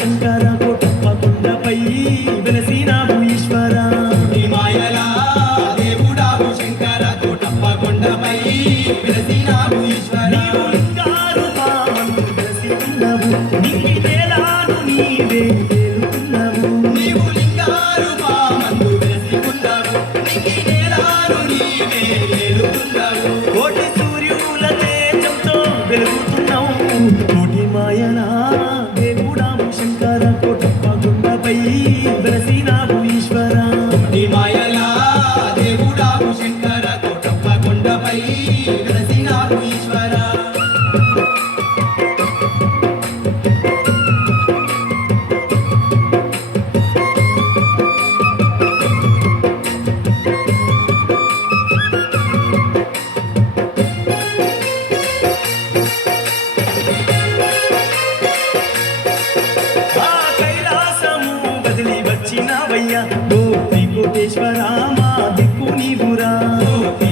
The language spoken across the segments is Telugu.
శంకర కోటప్ప కొండపై వెలసినావు ఈశ్వర నీ మాయలా దేవుడావు శంకర కోటప్ప కొండపై వెలసినావు ఈశ్వర నీవు కొండపై త్రికోటేశ్వర మా దిక్కు నీవురా నీ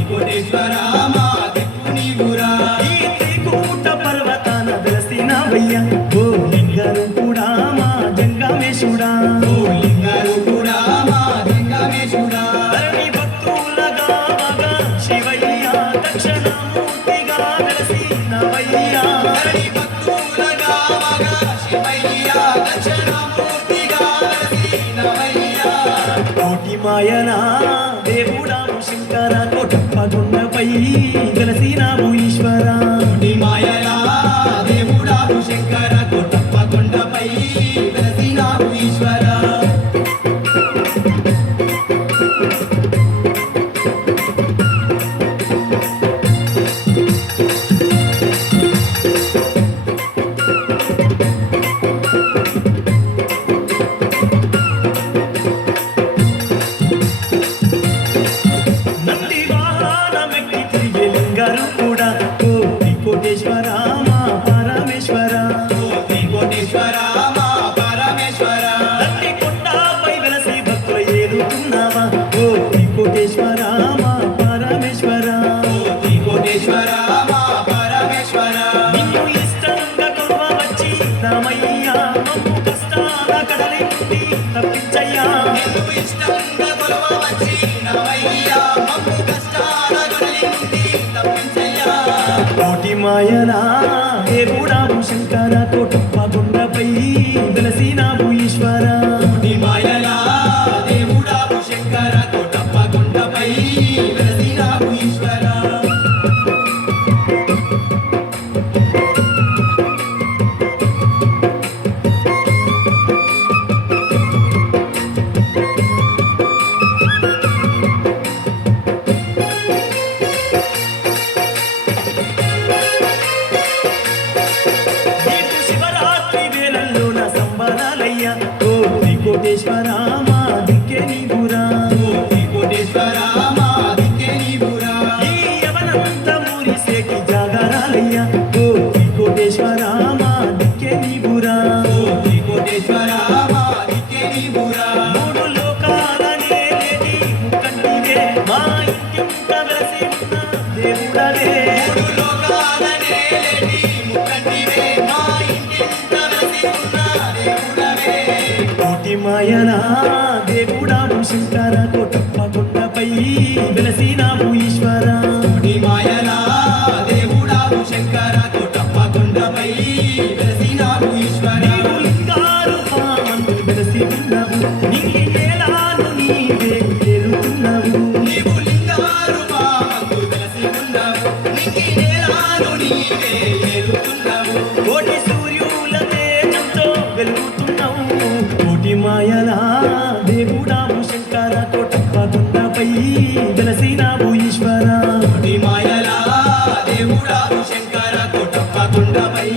మా దిక్కు నీవురా ఈ త్రికూట పర్వతాన వెలసినవయ్యా ఓ లింగరు మా జంగమేశుడా. ఓ మా ధరణి భక్తులగా మగ శివయ్య దక్షిణామూర్తిగా వెలసినవయ్యా ధరణి భక్తులగా కోటి మాయనా దేవుడాము శంకర కోటప్ప కొండపై. కోటి కోటేశ్వర మా పరమేశ్వర నీ కోటేశ్వర మా పరమేశ్వర నిన్ను ఇష్టంగా కొలువ వచ్చి రామయ్య మమ్ము కష్టాల కడలి నుండి తప్పించయ్యా నిన్ను ఇష్టంగా కొలవ వచ్చి మమ్ము కష్టాల నుండి తప్పించయ్యా కోటి మాయనా శంకర కోటప్ప శివరాత్రి వేళల్లో నా సంబరాలయ్యా ఓ కోటేశ్వరా. మాయనా దేవుడా శంకర కోటప్ప కొండపై కోటి సూర్యుల తేజంతో వెలుగుతున్నావు. కోటి మాయలా దేవుడాము శంకర కోటప్ప కొండపై వెలసినావు ఈశ్వర. నీ మాయలా దేవుడావు శంకర కోటప్ప కొండపై